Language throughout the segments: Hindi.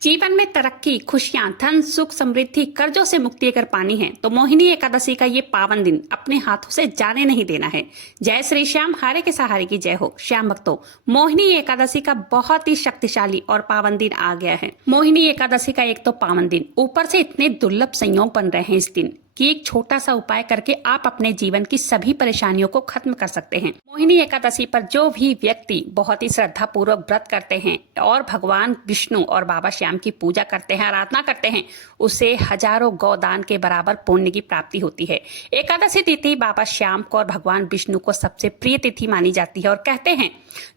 जीवन में तरक्की, खुशियां, धन, सुख, समृद्धि, कर्जों से मुक्ति अगर पानी है तो मोहिनी एकादशी का ये पावन दिन अपने हाथों से जाने नहीं देना है। जय श्री श्याम, हारे के सहारे की जय हो। श्याम भक्तों, मोहिनी एकादशी का बहुत ही शक्तिशाली और पावन दिन आ गया है। मोहिनी एकादशी का एक तो पावन दिन, ऊपर से इतने दुर्लभ संयोग बन रहे हैं इस दिन कि एक छोटा सा उपाय करके आप अपने जीवन की सभी परेशानियों को खत्म कर सकते हैं। मोहिनी एकादशी पर जो भी व्यक्ति बहुत ही श्रद्धा पूर्वक व्रत करते हैं और भगवान विष्णु और बाबा श्याम की पूजा करते हैं, आराधना करते हैं, उसे हजारों गौदान के बराबर पुण्य की प्राप्ति होती है। एकादशी तिथि बाबा श्याम को और भगवान विष्णु को सबसे प्रिय तिथि मानी जाती है और कहते हैं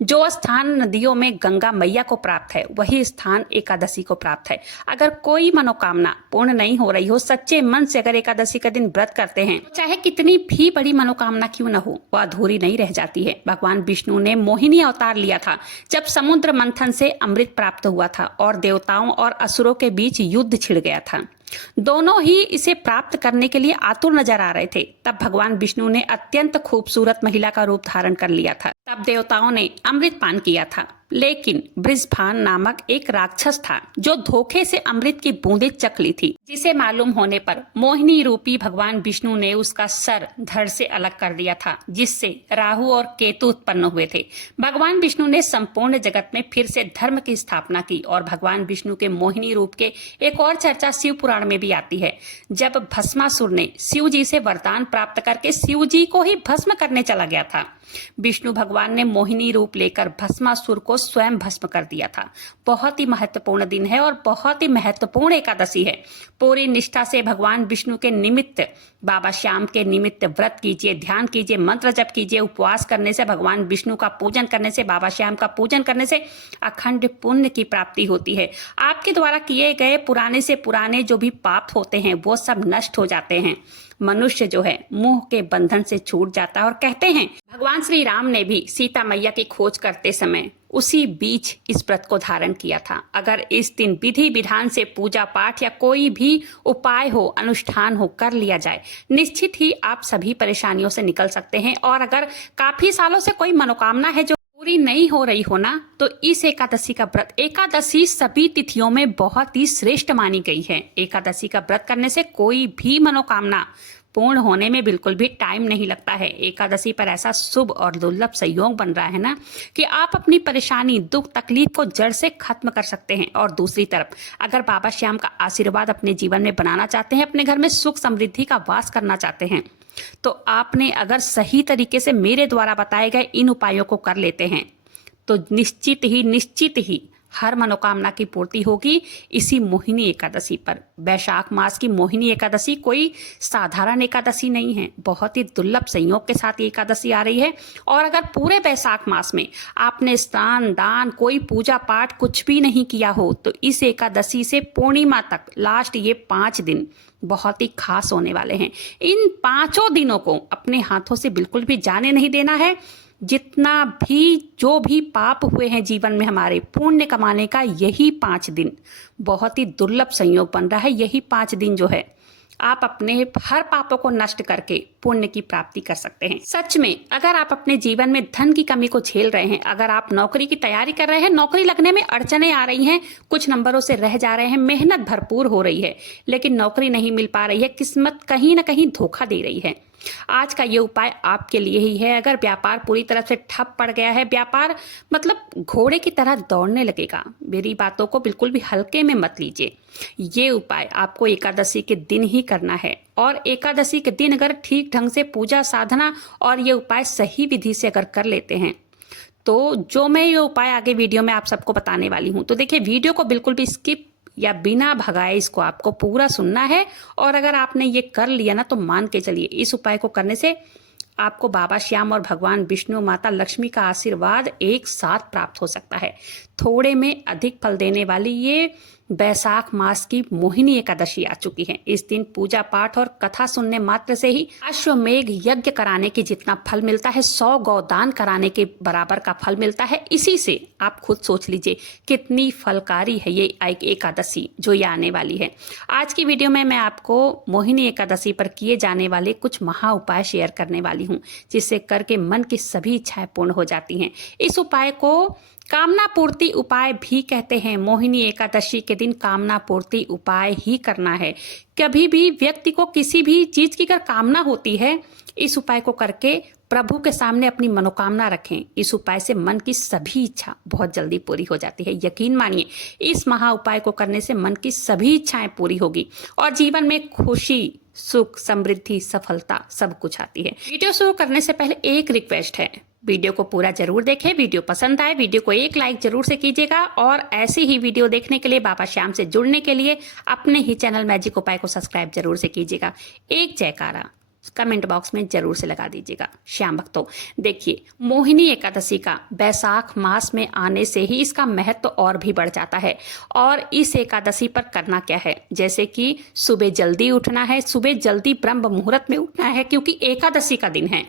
जो स्थान नदियों में गंगा मैया को प्राप्त है वही स्थान एकादशी को प्राप्त है। अगर कोई मनोकामना पूर्ण नहीं हो रही हो, सच्चे मन से अगर एकादशी का दिन व्रत करते हैं, चाहे कितनी भी बड़ी मनोकामना क्यों न हो, वह अधूरी नहीं रह जाती है। भगवान विष्णु ने मोहिनी अवतार लिया था जब समुद्र मंथन से अमृत प्राप्त हुआ था और देवताओं और असुरों के बीच युद्ध छिड़ गया था। दोनों ही इसे प्राप्त करने के लिए आतुर नजर आ रहे थे। तब भगवान विष्णु ने अत्यंत खूबसूरत महिला का रूप धारण कर लिया था। तब देवताओं ने अमृत पान किया था, लेकिन बृषभान नामक एक राक्षस था जो धोखे से अमृत की बूंदें चख ली थी, जिसे मालूम होने पर मोहिनी रूपी भगवान विष्णु ने उसका सर धड़ से अलग कर दिया था, जिससे राहु और केतु उत्पन्न हुए थे। भगवान विष्णु ने संपूर्ण जगत में फिर से धर्म की स्थापना की और भगवान विष्णु के मोहिनी रूप के एक और चर्चा शिव पुराण में भी आती है। जब भस्मासुर ने शिव जी से वरदान प्राप्त करके शिव जी को ही भस्म करने चला गया था, विष्णु भगवान ने मोहिनी रूप लेकर भस्मासुर को स्वयं भस्म कर दिया था। बहुत ही महत्वपूर्ण दिन है और बहुत ही महत्वपूर्ण एकादशी है। पूरी निष्ठा से भगवान विष्णु के निमित्त, बाबा श्याम के निमित्त व्रत कीजिए, ध्यान कीजिए, मंत्र जप कीजिए। उपवास करने से, भगवान विष्णु का पूजन करने से, बाबा श्याम का पूजन करने से अखंड पुण्य की प्राप्ति होती है। आपके द्वारा किए गए पुराने से पुराने जो भी पाप होते हैं वो सब नष्ट हो जाते हैं। मनुष्य जो है मोह के बंधन से छूट जाता है। और कहते हैं भगवान श्री राम ने भी सीता मैया की खोज करते समय उसी बीच इस व्रत को धारण किया था। अगर इस दिन विधि विधान से पूजा पाठ या कोई भी उपाय हो, अनुष्ठान हो, कर लिया जाए, निश्चित ही आप सभी परेशानियों से निकल सकते हैं। और अगर काफी सालों से कोई मनोकामना है जो पूरी नहीं हो रही हो ना, तो इस एकादशी का व्रत, एकादशी सभी तिथियों में बहुत ही श्रेष्ठ मानी गई है। एकादशी का व्रत करने से कोई भी मनोकामना पूर्ण होने में बिल्कुल भी टाइम नहीं लगता है। एकादशी पर ऐसा शुभ और दुर्लभ संयोग बन रहा है ना कि आप अपनी परेशानी, दुख, तकलीफ को जड़ से खत्म कर सकते हैं। और दूसरी तरफ अगर बाबा श्याम का आशीर्वाद अपने जीवन में बनाना चाहते हैं, अपने घर में सुख समृद्धि का वास करना चाहते हैं, तो आपने अगर सही तरीके से मेरे द्वारा बताए गए इन उपायों को कर लेते हैं तो निश्चित ही हर मनोकामना की पूर्ति होगी। इसी मोहिनी एकादशी पर, वैशाख मास की मोहिनी एकादशी कोई साधारण एकादशी नहीं है, बहुत ही दुर्लभ संयोग के साथ ये एकादशी आ रही है। और अगर पूरे वैशाख मास में आपने स्नान, दान, कोई पूजा पाठ कुछ भी नहीं किया हो, तो इस एकादशी से पूर्णिमा तक लास्ट ये 5 दिन बहुत ही खास होने वाले हैं। इन 5 दिनों को अपने हाथों से बिल्कुल भी जाने नहीं देना है। जितना भी जो भी पाप हुए हैं जीवन में हमारे, पुण्य कमाने का यही 5 दिन बहुत ही दुर्लभ संयोग बन रहा है। यही 5 दिन जो है आप अपने हर पापों को नष्ट करके पुण्य की प्राप्ति कर सकते हैं। सच में अगर आप अपने जीवन में धन की कमी को झेल रहे हैं, अगर आप नौकरी की तैयारी कर रहे हैं, नौकरी लगने में अड़चने आ रही हैं, कुछ नंबरों से रह जा रहे हैं, मेहनत भरपूर हो रही है लेकिन नौकरी नहीं मिल पा रही है, किस्मत कहीं ना कहीं धोखा दे रही है, आज का ये उपाय आपके लिए ही है। अगर व्यापार पूरी तरह से ठप पड़ गया है, व्यापार मतलब घोड़े की तरह दौड़ने लगेगा, मेरी बातों को बिल्कुल भी हल्के में मत लीजिए। ये उपाय आपको एकादशी के दिन ही करना है। और एकादशी के दिन अगर ठीक ढंग से पूजा साधना और ये उपाय सही विधि से अगर कर लेते हैं, तो जो मैं ये उपाय आगे वीडियो में आप सबको बताने वाली हूँ, तो देखिए वीडियो को बिल्कुल भी स्किप या बिना भगाए इसको आपको पूरा सुनना है। और अगर आपने ये कर लिया ना, तो मान के चलिए इस उपाय को करने से आपको बाबा श्याम और भगवान विष्णु, माता लक्ष्मी का आशीर्वाद एक साथ प्राप्त हो सकता है। थोड़े में अधिक फल देने वाली ये वैशाख मास की मोहिनी एकादशी आ चुकी है। इस दिन पूजा पाठ और कथा सुनने मात्र से ही अश्वमेघ यज्ञ कराने के जितना फल मिलता है, 100 गौदान कराने के बराबर का फल मिलता है। इसी से आप खुद सोच लीजिए कितनी फलकारी है ये एकादशी जो ये आने वाली है। आज की वीडियो में मैं आपको मोहिनी एकादशी पर किए जाने वाले कुछ महा उपाय शेयर करने वाली हूँ, जिससे करके मन की सभी इच्छाएं पूर्ण हो जाती हैं। इस उपाय को कामना पूर्ति उपाय भी कहते हैं। मोहिनी एकादशी के दिन कामना पूर्ति उपाय ही करना है। कभी भी व्यक्ति को किसी भी चीज की अगर कामना होती है, इस उपाय को करके प्रभु के सामने अपनी मनोकामना रखें। इस उपाय से मन की सभी इच्छा बहुत जल्दी पूरी हो जाती है। यकीन मानिए, इस महा उपाय को करने से मन की सभी इच्छाएं पूरी होगी और जीवन में खुशी, सुख, समृद्धि, सफलता सब कुछ आती है। वीडियो शुरू करने से पहले एक रिक्वेस्ट है, वीडियो को पूरा जरूर देखें। वीडियो पसंद आए वीडियो को एक लाइक जरूर से कीजिएगा और ऐसी ही वीडियो देखने के लिए, बाबा श्याम से जुड़ने के लिए अपने ही चैनल मैजिक उपाय को सब्सक्राइब जरूर से कीजिएगा। एक जयकारा कमेंट बॉक्स में जरूर से लगा दीजिएगा। श्याम भक्तों, देखिए, मोहिनी एकादशी का बैसाख मास में आने से ही इसका महत्व और भी बढ़ जाता है। और इस एकादशी पर करना क्या है, जैसे कि सुबह जल्दी उठना है, सुबह जल्दी ब्रह्म मुहूर्त में उठना है, क्योंकि एकादशी का दिन है।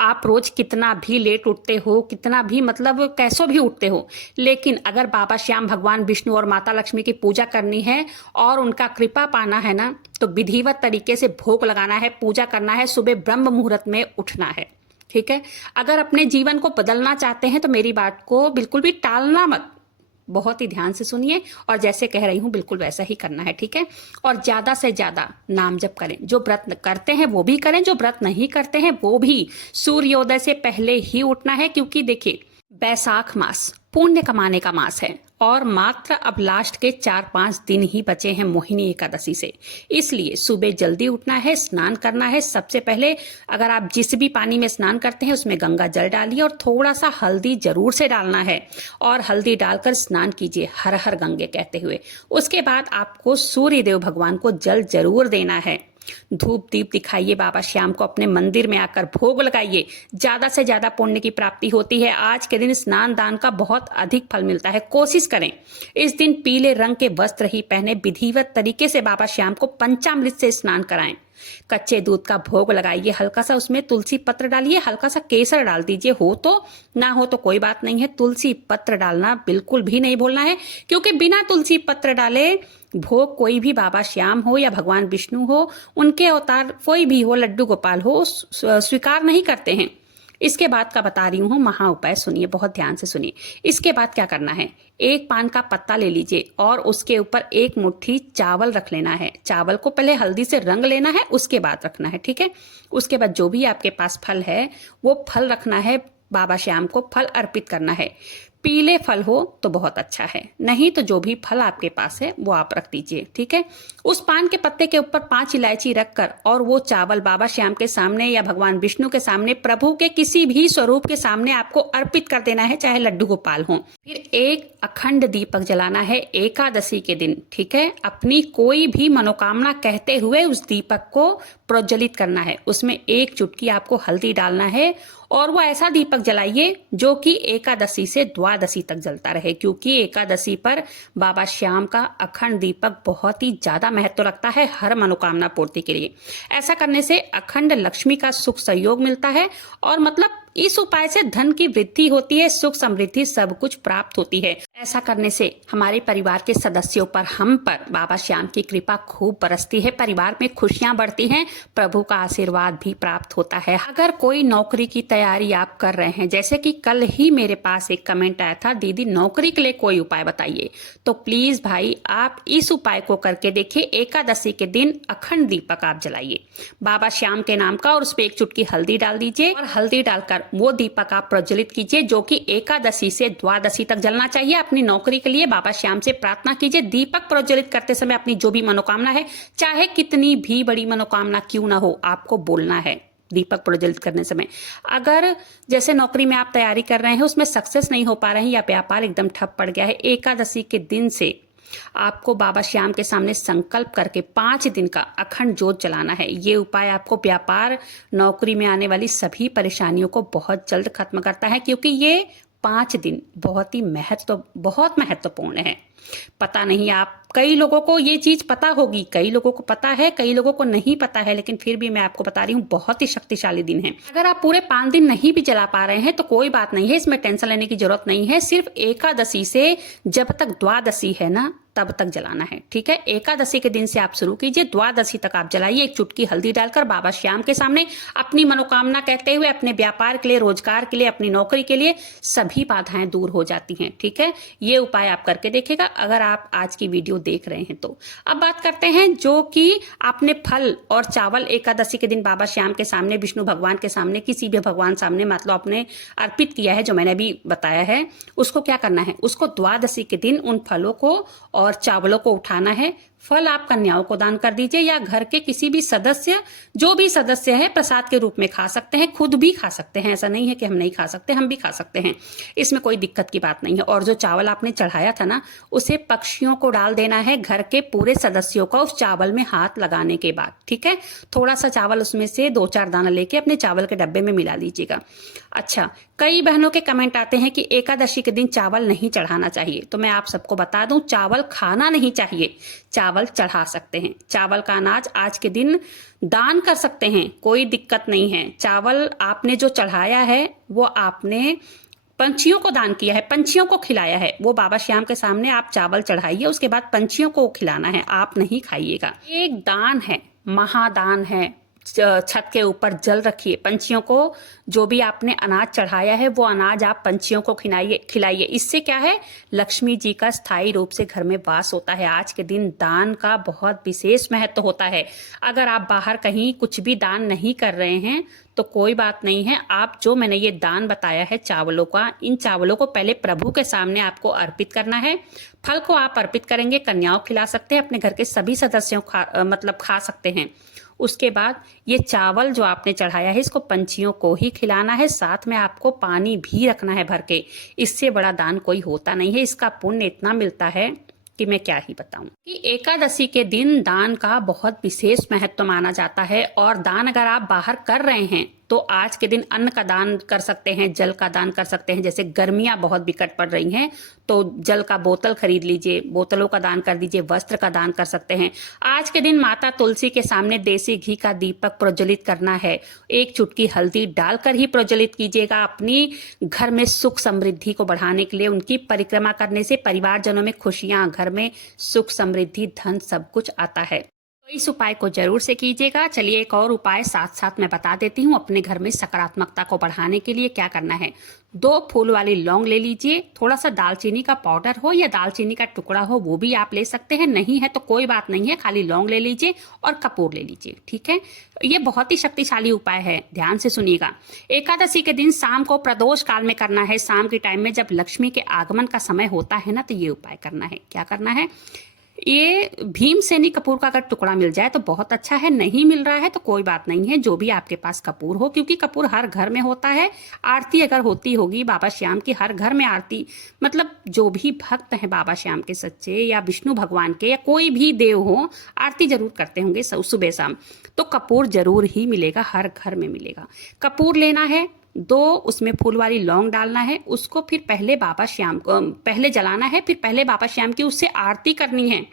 आप रोज कितना भी लेट उठते हो, कितना भी मतलब कैसो भी उठते हो, लेकिन अगर बाबा श्याम, भगवान विष्णु और माता लक्ष्मी की पूजा करनी है और उनका कृपा पाना है ना, तो विधिवत तरीके से भोग लगाना है, पूजा करना है, सुबह ब्रह्म मुहूर्त में उठना है। ठीक है। अगर अपने जीवन को बदलना चाहते हैं तो मेरी बात को बिल्कुल भी टालना मत, बहुत ही ध्यान से सुनिए और जैसे कह रही हूँ बिल्कुल वैसा ही करना है। ठीक है। और ज्यादा से ज्यादा नाम जप करें। जो व्रत करते हैं वो भी करें, जो व्रत नहीं करते हैं वो भी सूर्योदय से पहले ही उठना है, क्योंकि देखिए, बैसाख मास पुण्य कमाने का मास है और मात्र अब लास्ट के 4-5 दिन ही बचे हैं मोहिनी एकादशी से। इसलिए सुबह जल्दी उठना है, स्नान करना है। सबसे पहले अगर आप जिस भी पानी में स्नान करते हैं उसमें गंगा जल डालिए और थोड़ा सा हल्दी जरूर से डालना है और हल्दी डालकर स्नान कीजिए, हर हर गंगे कहते हुए। उसके बाद आपको सूर्य देव भगवान को जल जरूर देना है। धूप दीप दिखाइए, बाबा श्याम को अपने मंदिर में आकर भोग लगाइए। ज्यादा से ज्यादा पुण्य की प्राप्ति होती है। आज के दिन स्नान दान का बहुत अधिक फल मिलता है। कोशिश करें इस दिन पीले रंग के वस्त्र ही पहने, विधिवत तरीके से बाबा श्याम को पंचामृत से स्नान कराएं। कच्चे दूध का भोग लगाइए, हल्का सा उसमें तुलसी पत्र डालिए, हल्का सा केसर डाल दीजिए, हो तो ना हो तो कोई बात नहीं है। तुलसी पत्र डालना बिल्कुल भी नहीं भूलना है, क्योंकि बिना तुलसी पत्र डाले भोग कोई भी, बाबा श्याम हो या भगवान विष्णु हो, उनके अवतार कोई भी हो, लड्डू गोपाल हो, स्वीकार नहीं करते हैं। इसके बाद का बता रही हूँ महा उपाय, सुनिए, बहुत ध्यान से सुनिए। इसके बाद क्या करना है, एक पान का पत्ता ले लीजिए और उसके ऊपर एक मुट्ठी चावल रख लेना है। चावल को पहले हल्दी से रंग लेना है, उसके बाद रखना है। ठीक है। उसके बाद जो भी आपके पास फल है वो फल रखना है, बाबा श्याम को फल अर्पित करना है। पीले फल हो तो बहुत अच्छा है, नहीं तो जो भी फल आपके पास है वो आप रख दीजिए। ठीक है। उस पान के पत्ते के ऊपर 5 इलायची रखकर और वो चावल बाबा श्याम के सामने या भगवान विष्णु के सामने, प्रभु के किसी भी स्वरूप के सामने आपको अर्पित कर देना है, चाहे लड्डू गोपाल हो। फिर एक अखंड दीपक जलाना है एकादशी के दिन। ठीक है। अपनी कोई भी मनोकामना कहते हुए उस दीपक को प्रज्वलित करना है। उसमें एक चुटकी आपको हल्दी डालना है और वो ऐसा दीपक जलाइए जो कि एकादशी से द्वादशी तक जलता रहे, क्योंकि एकादशी पर बाबा श्याम का अखंड दीपक बहुत ही ज्यादा महत्व रखता है हर मनोकामना पूर्ति के लिए। ऐसा करने से अखंड लक्ष्मी का सुख सहयोग मिलता है और मतलब इस उपाय से धन की वृद्धि होती है, सुख समृद्धि सब कुछ प्राप्त होती है। ऐसा करने से हमारे परिवार के सदस्यों पर, हम पर बाबा श्याम की कृपा खूब बरसती है, परिवार में खुशियां बढ़ती हैं, प्रभु का आशीर्वाद भी प्राप्त होता है। अगर कोई नौकरी की तैयारी आप कर रहे हैं, जैसे कि कल ही मेरे पास एक कमेंट आया था, दीदी नौकरी के लिए कोई उपाय बताइए, तो प्लीज भाई आप इस उपाय को करके देखिए। एकादशी के दिन अखंड दीपक आप जलाइए बाबा श्याम के नाम का और उस पर एक चुटकी हल्दी डाल दीजिए और हल्दी डालकर वो दीपक आप प्रज्वलित कीजिए, जो कि एकादशी से द्वादशी तक जलना चाहिए। अपनी नौकरी के लिए बाबा श्याम से प्रार्थना कीजिए। दीपक प्रज्वलित करते समय अपनी जो भी मनोकामना है, चाहे कितनी भी बड़ी मनोकामना क्यों ना हो, आपको बोलना है दीपक प्रज्वलित करने समय। अगर जैसे नौकरी में आप तैयारी कर रहे हैं, उसमें सक्सेस नहीं हो पा रहे हैं या व्यापार एकदम ठप पड़ गया है, एकादशी के दिन से आपको बाबा श्याम के सामने संकल्प करके 5 दिन का अखंड ज्योत जलाना है। ये उपाय आपको व्यापार, नौकरी में आने वाली सभी परेशानियों को बहुत जल्द खत्म करता है, क्योंकि ये 5 दिन बहुत ही बहुत महत्वपूर्ण है। पता नहीं, आप कई लोगों को ये चीज पता होगी, कई लोगों को पता है, कई लोगों को नहीं पता है, लेकिन फिर भी मैं आपको बता रही हूँ, बहुत ही शक्तिशाली दिन है। अगर आप पूरे 5 दिन नहीं भी जला पा रहे हैं तो कोई बात नहीं है, इसमें टेंशन लेने की जरूरत नहीं है। सिर्फ एकादशी से जब तक द्वादशी है ना, तब तक जलाना है। ठीक है, एकादशी के दिन से आप शुरू कीजिए, द्वादशी तक आप जलाइए। एक चुटकी हल्दी डालकर बाबा श्याम के सामने अपनी मनोकामना कहते हुए, अपने व्यापार के लिए, रोजगार के लिए, अपनी नौकरी के लिए सभी बाधाएं दूर हो जाती हैं। ठीक है, ये उपाय आप करके देखिएगा अगर आप आज की वीडियो देख रहे हैं तो। अब बात करते हैं जो कि आपने फल और चावल एकादशी के दिन बाबा श्याम के सामने, विष्णु भगवान के सामने, किसी भी भगवान सामने मतलब आपने अर्पित किया है, जो मैंने अभी बताया है, उसको क्या करना है, उसको द्वादशी के दिन उन फलों को और चावलों को उठाना है। फल आप कन्याओं को दान कर दीजिए या घर के किसी भी सदस्य, जो भी सदस्य है, प्रसाद के रूप में खा सकते हैं, खुद भी खा सकते हैं। ऐसा नहीं है कि हम नहीं खा सकते, हम भी खा सकते हैं, इसमें कोई दिक्कत की बात नहीं है। और जो चावल आपने चढ़ाया था ना, उसे पक्षियों को डाल देना है, घर के पूरे सदस्यों को उस चावल में हाथ लगाने के बाद। ठीक है, थोड़ा सा चावल उसमें से 2-4 दाना लेके अपने चावल के डब्बे में मिला लीजिएगा। अच्छा, कई बहनों के कमेंट आते हैं कि एकादशी के दिन चावल नहीं चढ़ाना चाहिए, तो मैं आप सबको बता दूं, चावल खाना नहीं चाहिए, चावल चढ़ा सकते हैं। चावल का अनाज आज के दिन दान कर सकते हैं, कोई दिक्कत नहीं है। चावल आपने जो चढ़ाया है वो आपने पंछियों को दान किया है, पंछियों को खिलाया है। वो बाबा श्याम के सामने आप चावल चढ़ाइए, उसके बाद पंछियों को खिलाना है, आप नहीं खाइएगा। एक दान है, महादान है। छत के ऊपर जल रखिए, पंछियों को जो भी आपने अनाज चढ़ाया है वो अनाज आप पंछियों को खिलाइए। इससे क्या है, लक्ष्मी जी का स्थायी रूप से घर में वास होता है। आज के दिन दान का बहुत विशेष महत्व होता है। अगर आप बाहर कहीं कुछ भी दान नहीं कर रहे हैं तो कोई बात नहीं है, आप जो मैंने ये दान बताया है चावलों का, इन चावलों को पहले प्रभु के सामने आपको अर्पित करना है। फल को आप अर्पित करेंगे, कन्याओं खिला सकते हैं, अपने घर के सभी सदस्यों खा सकते हैं। उसके बाद ये चावल जो आपने चढ़ाया है इसको पंछियों को ही खिलाना है, साथ में आपको पानी भी रखना है भर के। इससे बड़ा दान कोई होता नहीं है, इसका पुण्य इतना मिलता है कि मैं क्या ही बताऊं। कि एकादशी के दिन दान का बहुत विशेष महत्व माना जाता है। और दान अगर आप बाहर कर रहे हैं तो आज के दिन अन्न का दान कर सकते हैं, जल का दान कर सकते हैं। जैसे गर्मियां बहुत विकट पड़ रही हैं तो जल का बोतल खरीद लीजिए, बोतलों का दान कर दीजिए, वस्त्र का दान कर सकते हैं। आज के दिन माता तुलसी के सामने देसी घी का दीपक प्रज्वलित करना है, एक चुटकी हल्दी डालकर ही प्रज्वलित कीजिएगा। अपनी घर में सुख समृद्धि को बढ़ाने के लिए उनकी परिक्रमा करने से परिवारजनों में खुशियां, घर में सुख समृद्धि, धन सब कुछ आता है। तो इस उपाय को जरूर से कीजिएगा। चलिए एक और उपाय साथ साथ मैं बता देती हूँ। अपने घर में सकारात्मकता को बढ़ाने के लिए क्या करना है, 2 फूल वाली लौंग ले लीजिए, थोड़ा सा दालचीनी का पाउडर हो या दालचीनी का टुकड़ा हो वो भी आप ले सकते हैं, नहीं है तो कोई बात नहीं है, खाली लौंग ले लीजिए और कपूर ले लीजिए। ठीक है, ये बहुत ही शक्तिशाली उपाय है, ध्यान से सुनिएगा। एकादशी के दिन शाम को प्रदोष काल में करना है, शाम के टाइम में जब लक्ष्मी के आगमन का समय होता है ना, तो ये उपाय करना है। क्या करना है, ये भीमसेनी कपूर का अगर टुकड़ा मिल जाए तो बहुत अच्छा है, नहीं मिल रहा है तो कोई बात नहीं है, जो भी आपके पास कपूर हो, क्योंकि कपूर हर घर में होता है। आरती अगर होती होगी बाबा श्याम की, हर घर में आरती, मतलब जो भी भक्त हैं बाबा श्याम के सच्चे या विष्णु भगवान के या कोई भी देव हो, आरती जरूर करते होंगे सुबह शाम, तो कपूर जरूर ही मिलेगा, हर घर में मिलेगा। कपूर लेना है, 2 उसमें फूल वाली लौंग डालना है, उसको फिर पहले बाबा श्याम को पहले जलाना है, फिर पहले बाबा श्याम की उससे आरती करनी है।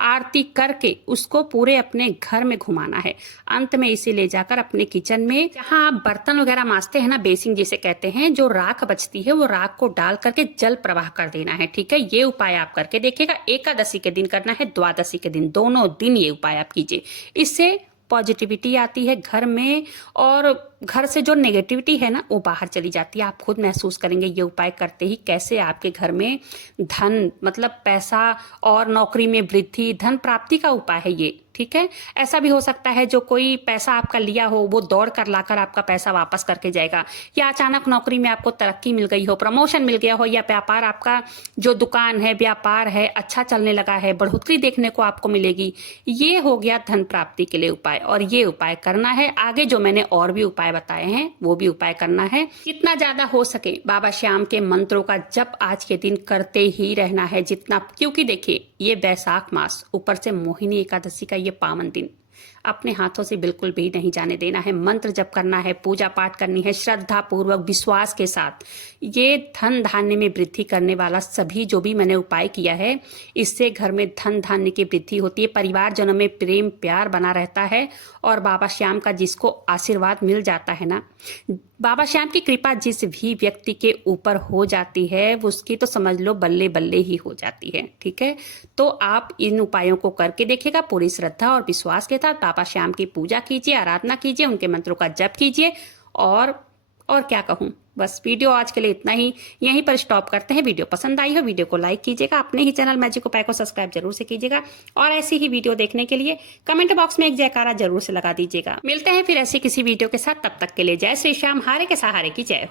आरती करके उसको पूरे अपने घर में घुमाना है। अंत में इसे ले जाकर अपने किचन में, जहां आप बर्तन वगैरह मांजते हैं ना, बेसिन जिसे कहते हैं, जो राख बचती है वो राख को डाल करके जल प्रवाह कर देना है। ठीक है, ये उपाय आप करके देखिएगा। एकादशी के दिन करना है, द्वादशी के दिन, दोनों दिन ये उपाय आप कीजिए। इससे पॉजिटिविटी आती है घर में और घर से जो नेगेटिविटी है ना वो बाहर चली जाती है। आप खुद महसूस करेंगे ये उपाय करते ही कैसे आपके घर में धन, मतलब पैसा और नौकरी में वृद्धि, धन प्राप्ति का उपाय है ये। ठीक है, ऐसा भी हो सकता है जो कोई पैसा आपका लिया हो वो दौड़ कर लाकर आपका पैसा वापस करके जाएगा, या अचानक नौकरी में आपको तरक्की मिल गई हो, प्रमोशन मिल गया हो, या व्यापार आपका जो दुकान है, व्यापार है, अच्छा चलने लगा है, बढ़ोतरी देखने को आपको मिलेगी। ये हो गया धन प्राप्ति के लिए उपाय, और ये उपाय करना है। आगे जो मैंने और भी उपाय बताए हैं वो भी उपाय करना है। जितना ज्यादा हो सके बाबा श्याम के मंत्रों का जप आज के दिन करते ही रहना है, जितना, क्योंकि देखिए ये वैशाख मास, ऊपर से मोहिनी एकादशी का ये पावन दिन अपने हाथों से बिल्कुल भी नहीं जाने देना है। मंत्र जप करना है, पूजा पाठ करनी है, श्रद्धा पूर्वक विश्वास के साथ। ये धन धान्य में वृद्धि करने वाला सभी जो भी मैंने उपाय किया है, इससे घर में धन धान्य की वृद्धि होती है, परिवारजनों में प्रेम प्यार बना रहता है, और बाबा श्याम का जिसको आशीर्वाद मिल जाता है ना, बाबा श्याम की कृपा जिस भी व्यक्ति के ऊपर हो जाती है वो उसकी तो समझ लो बल्ले बल्ले ही हो जाती है। ठीक है, तो आप इन उपायों को करके देखिएगा पूरी श्रद्धा और विश्वास के साथ। बाबा श्याम की पूजा कीजिए, आराधना कीजिए, उनके मंत्रों का जप कीजिए। और क्या कहूँ, बस वीडियो आज के लिए इतना ही, यहीं पर स्टॉप करते हैं। वीडियो पसंद आई हो वीडियो को लाइक कीजिएगा, अपने ही चैनल मैजिक उपाय को सब्सक्राइब जरूर से कीजिएगा और ऐसी ही वीडियो देखने के लिए कमेंट बॉक्स में एक जयकारा जरूर से लगा दीजिएगा। मिलते हैं फिर ऐसी किसी वीडियो के साथ, तब तक के लिए जय श्री श्याम, हारे के सहारे की जय।